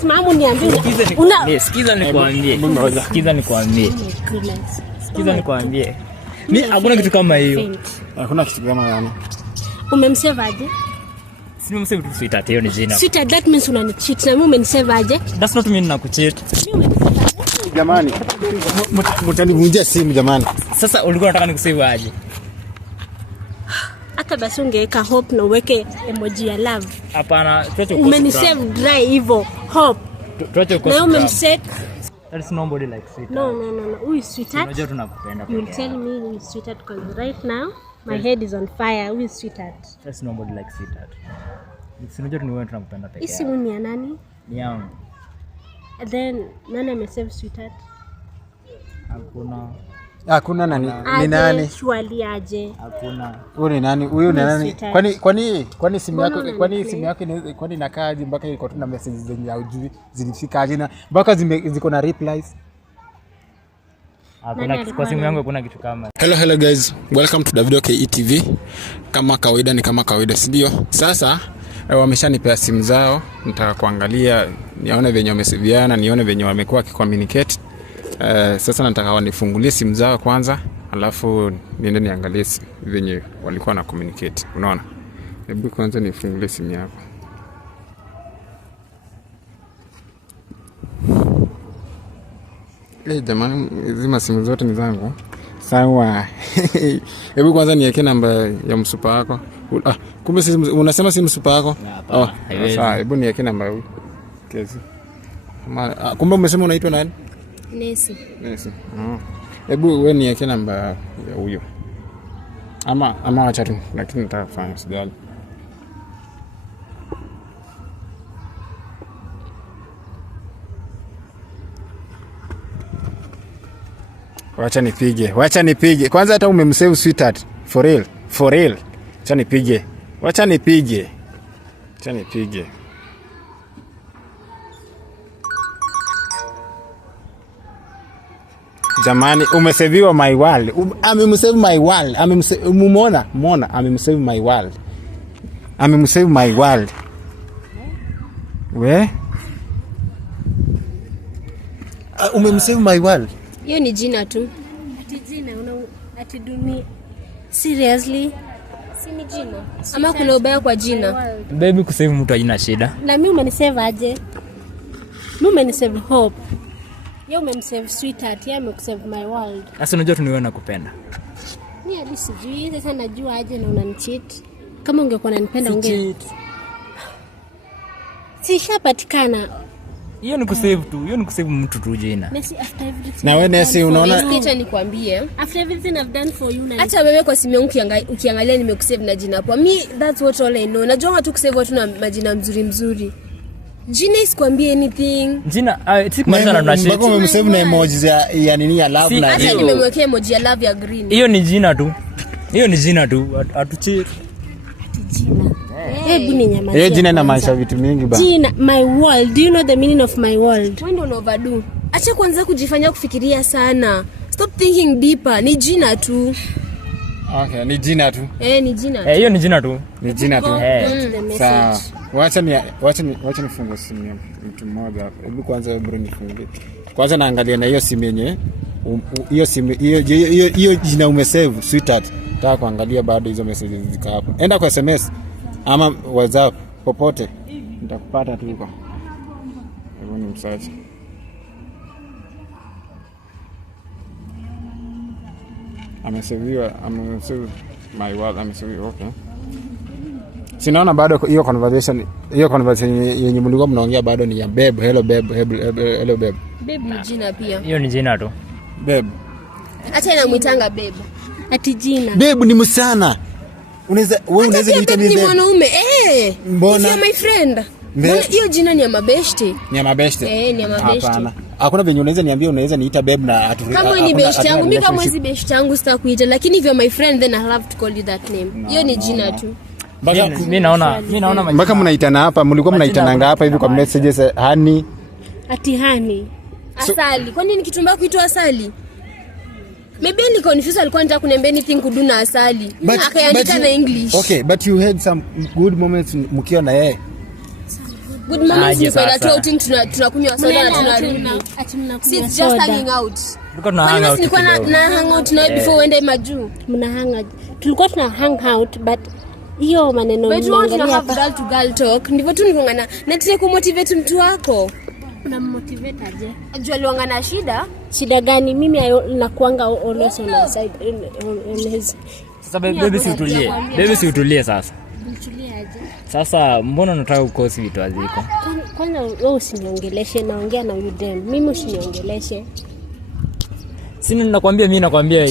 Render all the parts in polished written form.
Simama niambie. Sikiza nikwambie. Mimi hakuna kitu kama hiyo. Hakuna kitu kama yani. Umemsave aje? Si umemsave tu sweetheart, hiyo ni jina. Sweetheart, that means unanicheat na mimi umenisave aje? That's not mean nakucheat. Jamani, mtanivunjia simu jamani. Sasa ulikuwa unataka nikusave aje? Hata basi ungeweka hope na uweke emoji ya love. Hapana, tuache kukosa. Umenisave dry hivyo, hope. Tuache kukosa. Na umemset. There is nobody like sweetheart. No. Who is sweetheart? Unajua tunakupenda. You will tell me who is sweetheart because right now my head is on fire. Who is sweetheart? There is nobody like sweetheart. Unajua ni wewe tunakupenda pekee. Hii simu ni ya nani? Ni yangu. And then nani amesave sweetheart? Hakuna nani? Ni nani? Shwali aje. Hakuna. Huyu ni nani? Huyu ni nani? Kwani simu yako kwani inakaaje mpaka iko tu na messages zenye hujui zilifika aje na mpaka ziko na replies? Hakuna, kwa simu yangu hakuna kitu kama. Hello guys. Welcome to Davido KE TV. Kama kawaida, si ndio? Sasa wameshanipea simu zao, nitaka kuangalia nione venye wameseviana, nione venye wamekuwa communicate. Sasa nataka wanifungulie simu zao kwanza, alafu niende niangalie venye walikuwa na communicate. Unaona? Hebu kwanza nifungulie simu yako. Jamani, zima simu zote ni zangu. Sawa. Hebu kwanza niweke namba ya msupa wako. Kumbe unasema si msupa wako? Sawa, hebu niweke namba huyu. Kesi. Kumbe umesema unaitwa nani? Nesi. Hebu wewe niweke namba ya huyo. Ama acha tu, lakini nataka kufanya sijali. Wacha nipige. Kwanza hata umemsave sweetheart. For real. Wacha nipige. Jamani, umeseviwa my world. Amemsave my world. Umeona? Amemsave my world. We? Umemsave my world. Hiyo ni jina tu. Ati dunia. Seriously? Si ni jina. Ama kuna ubaya kwa jina? Baby, kusave mtu haina shida. Na mimi umenisave aje? Mimi umenisave hope. Yeye umemsave sweetheart, yeye amekusave my world. Sasa unajua tuniwe nakupenda. Mimi hadi sijui, sasa najua aje na unanicheat. Kama ungekuwa unanipenda unge. Sishapatikana. Hiyo ni kusave tu. Hiyo ni kusave mtu tu jina. Nesi, after everything. Na wewe Nesi unaona? Acha nikwambie. After everything I've done for you na. Acha wewe kwa simu yangu ukiangalia nimekusave na jina hapo. Me that's what all I know. Najua watu kusave watu na majina mzuri. Jina isikwambie anything. Jina si kumaanisha na tunashare. Mbona umemsave na emojis ya nini ya love na hiyo? Acha nimemwekea emoji ya love ya green. Hiyo ni jina tu. Atucheat. Jina. Hebu ni nyama. Hiyo jina inamaanisha vitu mingi ba. Jina my world. Do you know the meaning of my world? Wewe ndio overdo. Acha kwanza kujifanya kufikiria sana. Stop thinking deeper. Ni jina tu. Okay, ni jina tu. Ni jina tu. Hiyo ni jina tu. Sawa. Wacha nifungue simu ya mtu mmoja hapa. Hebu kwanza bro nifungue. Kwanza naangalia na hiyo simu yenyewe. Hiyo jina umesave sweetheart. Nataka kuangalia bado hizo messages ziko hapo. Enda kwa SMS ama WhatsApp popote. Nitakupata tu huko. Hebu ni msearch. Amesave my world, okay. Sinaona bado hiyo conversation yenye mlikuwa mnaongea bado ni ya babe, hello babe. Babe ni jina pia. Hiyo ni jina tu. Babe. Acha inamuitanga babe. Ati jina. Babe ni msichana. Wewe unaweza niita mimi babe. Ni mwanaume. Mbona? You're my friend. Mbona hiyo jina ni ya mabeshte? Ni ya mabeshte? Ni ya mabeshte. Hapana. Hakuna venye unaweza niambia unaweza niita babe na aturi. Kama ni beshte yangu, mimi kama si beshte yangu sitakuita, lakini if you're my friend then I have to call you that name. Hiyo ni jina tu. Mimi naona mpaka mnaitana hapa, mlikuwa mnaitananga hapa hivi kwa messages hani. Ati hani. Asali. Kwa nini kitu mbaya kuitwa asali? Maybe ni confused, alikuwa anataka kuniambia anything kuduna asali. Akaandika na English. Okay, but you had some good moments mkiwa na yeye. Good morning, ni kwenda tu outing, tunakunywa soda na tunarudi. Si just hanging out. Tulikuwa tuna hang out. Nilikuwa na hang out na before uende majuu. Tulikuwa tuna hang out but hiyo maneno mnaangalia hapa girl to girl talk ndivyo tu nikongana na tile kumotivate mtu wako. Unammotivate aje? Ajua liwanga na shida gani? Mimi nakuanga always on my side on his. Sasa baby si utulie sasa. Nitulie aje? Sasa mbona unataka kukosi vitu aziko? Kwanza wewe usiniongeleshe, naongea na huyu dem. Mimi usiniongeleshe. Sina nakwambia, mimi nakwambia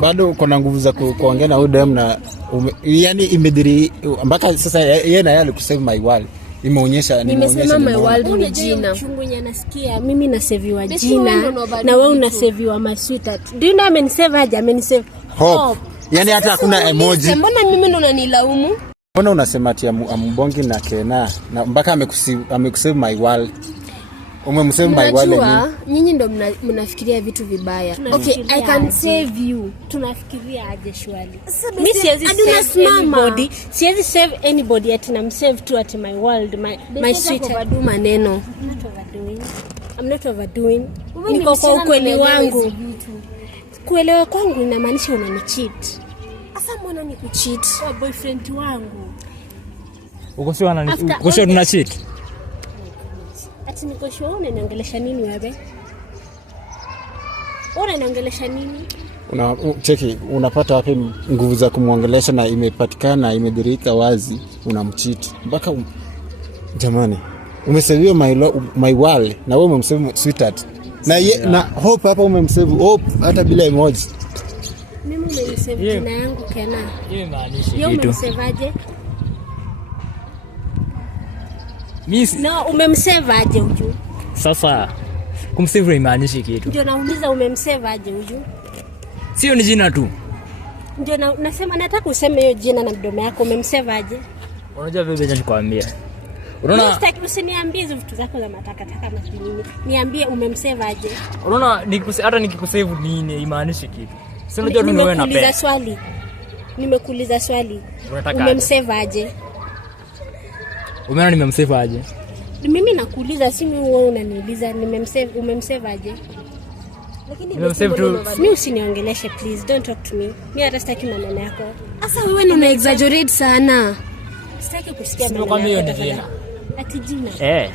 bado uko na nguvu za kuongea na huyu dem na yani imediri mpaka sasa yeye na yeye alikusave my world. Nimeonyesha my world ni jina. Chungu nyanasikia mimi na save wa jina na wewe una save wa my sweetheart. Do you know amenisave aje? Amenisave hope. Yani hata hakuna emoji. Mbona mimi ndo unanilaumu? Mbona unasema ati ambongi na Kena na mpaka amekusave my world. Umemsave my world ni. Nyinyi ndo mnafikiria vitu vibaya. Okay, I can save you. Tunafikiria aje shwali? Mimi siwezi save anybody. Siwezi save anybody ati na msave tu ati my world, my sweetheart. Maneno. I'm not overdoing. Niko kwa ukweli wangu. Kuelewa kwangu inamaanisha unanicheat. Asa mbona nikucheat? Kwa boyfriend wangu. Uko sure tuna cheat? Ati niko sure unaniongelesha nini wewe? Unaniongelesha nini? Cheki, unapata wapi nguvu za kumwongelesha na imepatikana imedirika wazi unamcheat. Mpaka jamani, umesaviwa my world na wewe umemsave sweetheart. Na hope hapa umemsave hope hata bila emoji. Mimi umemsave jina yangu Kena. Hiyo maanisha kitu. Yeye umemsave aje? No, umemsave aje huyu? Sasa kumsave imaanishi kitu. Ndio nauliza umemsave aje huyu? Sio ni jina tu. Ndio nasema nataka useme hiyo jina na mdomo yako umemsave aje? Unajua bebe ninachokuambia. Unaona? Sitaki usiniambie hizo vitu zako za matakataka na nini. Niambie umemsave aje? Unaona hata nikikusave nini imaanishi kitu. Sio unajua tu wewe napenda. Nimekuuliza swali. Umemsave aje? Umeona nimemsave aje? Mimi nakuuliza, si mimi wewe unaniuliza umemsave aje? Lakini mimi usiniongeleshe please, don't talk to me. Mimi hata sitaki maneno yako. Sasa wewe ndio una exaggerate sana. Sitaki kusikia maneno yako. Ati jina.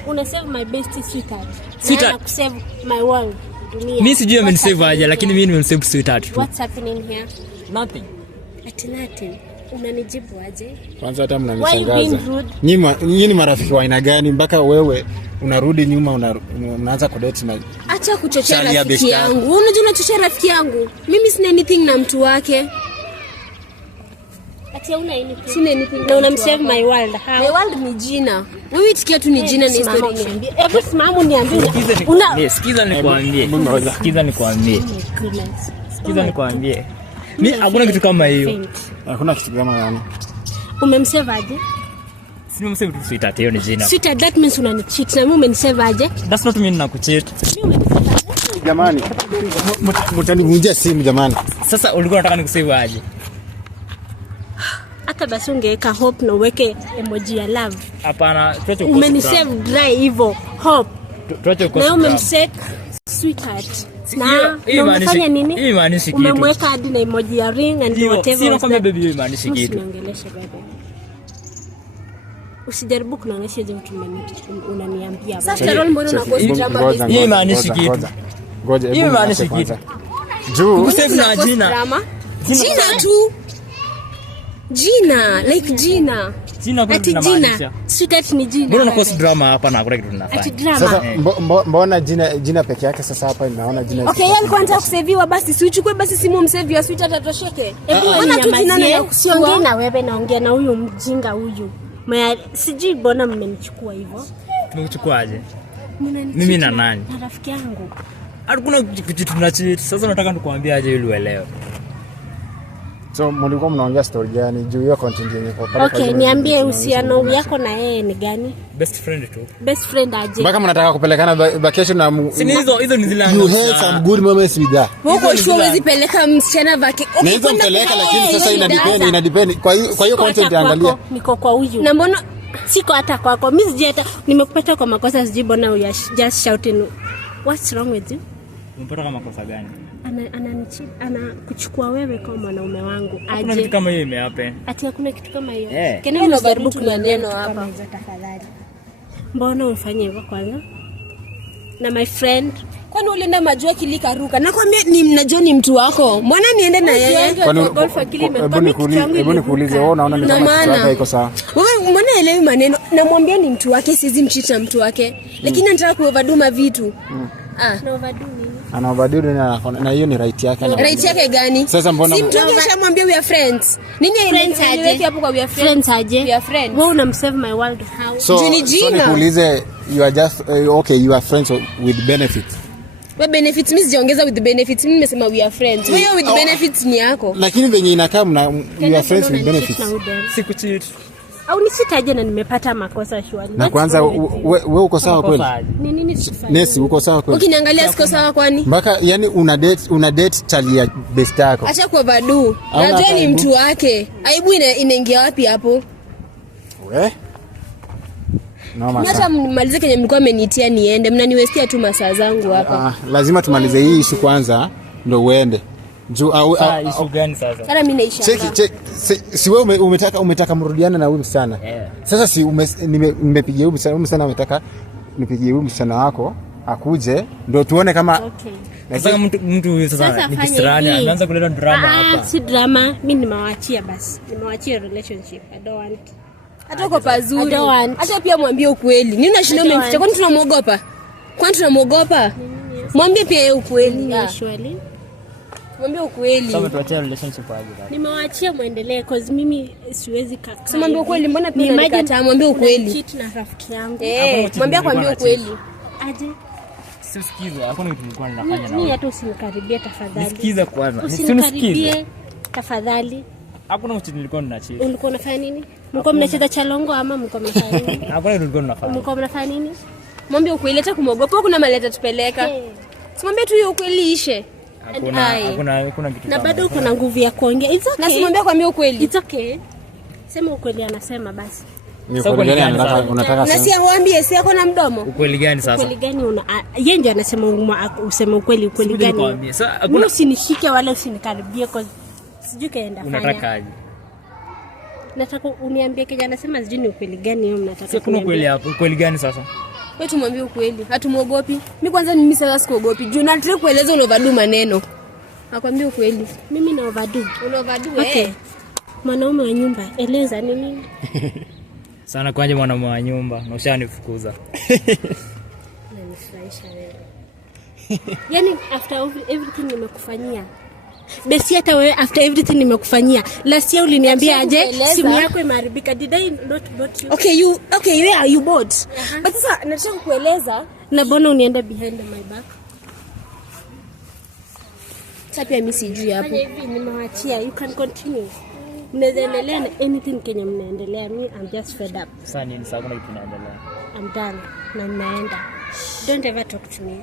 Una save my best sweetheart. Na kusave my world. Dunia. Mimi sijui amenisave aje, lakini mimi nimemsave sweetheart. What's happening here? Nothing. Ati nothing. Unanijibu aje? Kwanza hata mnanishangaza. Nyinyi ni marafiki wa aina gani mpaka wewe unarudi nyuma unaanza kudate na acha kuchochea rafiki yangu. Wewe unajua unachochea rafiki yangu. Mimi sina anything na mtu wake. Ati una anything. Sina anything. Na unamsave my world. My world ni jina. Wewe itikia tu ni jina ni story nyingine. Hebu simama niambie. Sikiza nikwambie. Mimi hakuna kitu kama hiyo. Hakuna kitu kama yani. Umemsave aje? Si nimemsave tu sweetheart, hiyo ni jina. Sweetheart, that means unanicheat. Na mimi umenisave aje? That's not mean nakucheat. Jamani, mtanivunjia simu jamani. Sasa ulikuwa unataka nikusave aje? Hata basi ungeweka hope na uweke emoji ya love. Hapana, tuache kukosa. Umenisave dry hivyo. Hope. Tuache kukosa. Na umemset sweetheart. Na unafanya nini? Hii maanishi kitu. Umemweka hadi na emoji ya ring and whatever. Sio kama baby hiyo maanishi kitu. Usiniongeleshe baba. Usijaribu kunionyesha hizo vitu unaniambia. Sasa role mbona unakosa drama? Hii maanishi kitu. Ngoja. Hii maanishi kitu. Juu kusave na jina. Jina tu. Jina, like jina. Ati jina. Sweetheart ni jina. Mbona unakosa drama hapa na hakuna kitu tunafanya? Ati drama. Sasa mbona jina peke yake sasa hapa inaona jina. Okay, yeye alikuwa anataka kusaviwa basi si uchukue basi simu msave ya sweetheart atosheke. Hebu ona tu jina na kusiongea na wewe naongea na huyu mjinga huyu. Sijui mbona mmenichukua hivyo. Tumekuchukuaje? Mimi na nani? Na rafiki yangu. Hakuna kitu tunacheat. Sasa nataka nikuambie aje ili uelewe. So mlikuwa mnaongea story gani juu hiyo content yenye kwa pale? Okay, niambie uhusiano yako na yeye ni gani? Best friend tu. Best friend aje? Mpaka mnataka kupelekana vacation na hizo ni zile. You had some good moments with that. Wako sure huwezi peleka msichana vacation. Na hizo mpeleka lakini sasa ina depend. Kwa hiyo content angalia. Niko kwa huyu. Na mbona Siko hata kwako. Mimi sije hata nimekupata kwa makosa sije mbona you are just shouting. What's wrong with you? Umpata kama kosa gani? Kuchukua wewe kama mwanaume wangu. Kuna kitu kama hiyo imehappen. Ati hakuna kitu kama hiyo. Kena unajaribu kunaneno hapa. Tafadhali. Mbona unafanya hivyo kwanza? Na my friend, kwani ulienda majua kilikaruka? Nakwambia ni mnajua ni mtu wako. Mbona niende na yeye? Hebu nikuulize wewe unaona ni kama kitu iko sawa? Wewe mbona elewi maneno? Namwambia ni mtu wake, siwezi mchita mtu wake. Lakini anataka kuoverduma vitu. Na overdo nini? Ana overdo na hiyo ni right yake na. Right yake gani? Sasa mbona si mtu akishamwambia we are friends. Nini friends aje? Hapo kwa we are friends aje? We are friends. Wewe unamsave my world how? So nikuulize you are just okay, you are friends with benefits. We benefits mimi sijaongeza with the benefits. Mimi nimesema we are friends. Wewe with benefits ni yako. Lakini venye inakaa mna you are friends with benefits. Sikucheat. Au nisitaje na nimepata makosa shwari. Na kwanza wewe uko sawa kweli? Ni nini sifanye? Nesi uko sawa kweli? Ukiniangalia siko sawa kwani? Mpaka yani una date chali ya best yako. Acha kuoverdue. Najua ni mtu wake. Aibu inaingia wapi hapo? We? Hata mmalize kenye mlikuwa mmenitia niende. Mnaniwestia tu masaa zangu hapa. Lazima tumalize hii issue kwanza ndio uende. Issue gani sasa? Sasa mimi naisha. Si wewe umetaka mrudiane na huyu msichana. Sasa si nimepigia huyu msichana umetaka nipigie huyu msichana wako akuje ndio tuone kama Sasa mtu huyu sasa ni kisirani anaanza kuleta drama hapa. Si drama, mimi nimewaachia basi. Nimewaachia relationship. I don't want. Hata kwa pazuri. Hata pia mwambie ukweli. Nini unashinda umemficha? Kwani tunamuogopa? Mwambie pia yeye ukweli. Shwari. Mwambie ukweli. Sasa tuachie relationship aje. Nimewaachia muendelee cause mimi siwezi kaka. Sema mwambie ukweli, mbona pia nikataa? Mwambie ukweli. Cheat na rafiki yangu. Mwambie ukweli. Aje. Sikiza, hakuna kitu nilikuwa ninafanya na wewe. Mimi hata usinikaribie tafadhali. Sikiza kwanza. Usinikaribie tafadhali. Hakuna kitu nilikuwa ninacheza. Ulikuwa unafanya nini? Mlikuwa mnacheza chalongo ama mlikuwa mnafanya nini? Hakuna kitu nilikuwa ninafanya. Mlikuwa mnafanya nini? Mwambie ukweli, hata kumogopa kuna maleta tupeleka. Simwambie tu hiyo ukweli ishe. Hakuna kitu. Na bado uko na nguvu ya kuongea. It's okay. Na simwambie kwambie ukweli. It's okay. Sema ukweli anasema basi. Ni ukweli gani unataka sema? Na si amwambie, si yako na mdomo. Ukweli gani sasa? Ukweli gani yeye ndio anasema useme ukweli gani? Mimi usinishike wala usinikaribie kwa sijui kaenda fanya. Unataka aje? Nataka uniambie Kenya anasema sijui ni ukweli gani wewe mnataka. Sio kuna ukweli hapo. Ukweli gani sasa? Wewe tumwambie ukweli. Hatumuogopi. Mimi kwanza mimi sasa sikuogopi. Juu na nataka kueleza una overdo maneno. Nakwambia ukweli. Mimi na overdo. Una overdo okay. Mwanaume wa nyumba, eleza ni nini? Sana kwanje mwanaume wa nyumba, na ushanifukuza. Unanifurahisha wewe. Yaani after everything nimekufanyia. Besi hata wewe after everything nimekufanyia. Last year uliniambia aje simu yako imeharibika. Did I not bought you? Okay, where you bought? But sasa nataka kueleza na bona unienda behind my back. Sasa pia mimi sijui hapo. Fanya hivi nimewaachia. You can continue. Mnaendelea na anything Kenya mnaendelea. Me I'm just fed up. Sasa nini sasa kuna kitu kinaendelea? I'm done. Na naenda. Don't ever talk to me.